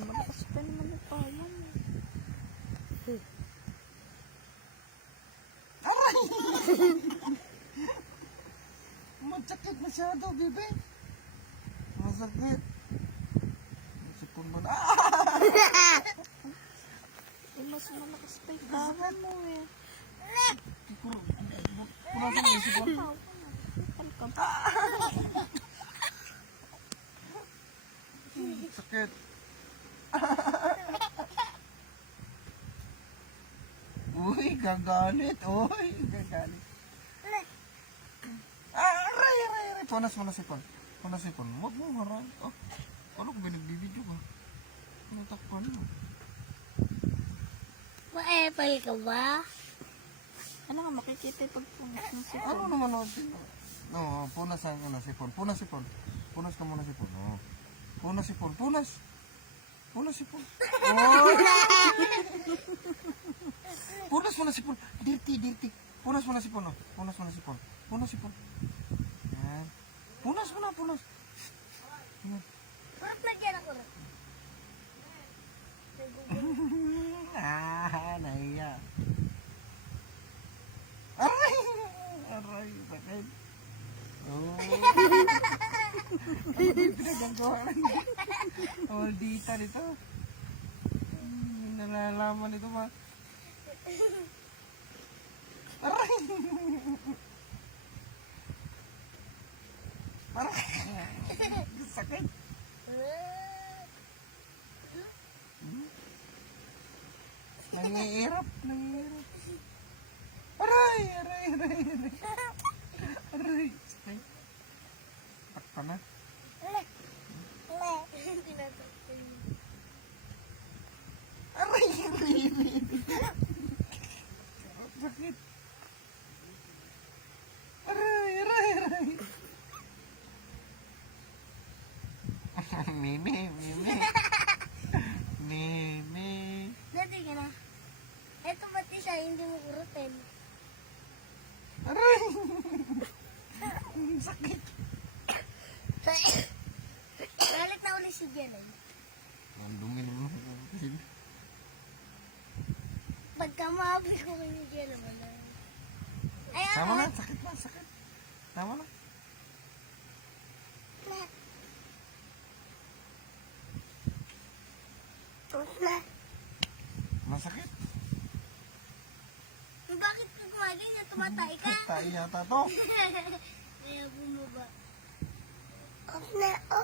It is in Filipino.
Malakas pa naman na tayo. Aray! Masakit masyado, bebe. Masakit. Masipon mo na. Mas malakas pa yung tama mo eh. Punasan mo yung sipon. Sakit. Uy, gagalit. Uy, gagalit. Aray. Punas mo na sipon. Punas sipon. Huwag mo haray. Oh, ano kung binagbibidyo ka? Ano takpan mo? Ma-apple ka ba? Ano nga makikita pag punas ng sipon? Ano naman o? No, punasan ko na sipon. Punas sipon. Punas ka muna sipon. Oh. Punas sipon. Punas. Punas sipon. Oh. Punas mo na sipon. Dirty. Punas mo na sipon. Oh. Punas mo na sipon. Punas sipon. Yan. Punas mo na, punas. Yan. Parang lagyan ako rin. Nahiya. Aray, sakit. Oh. Ano ba yung pinagagawa niya? Maldita nito. Nalalaman nito ba? Aray! Aray! Sakit. Nangiirap. Aray! Sakit. Takpa na. Aray! Sakit. Aray! Mimi. Dati ka na. Eto ba't siya hindi mo kurutin? Aray! Sakit. Galit na ulit si Jen eh. Ang dumi naman. Pagka maabi ko kay Jen naman na. Ayan Tama na, sakit. Tama na. Masakit. Bakit pag gumaling na tumatay ka? Tayo yata to. Kaya bumaba.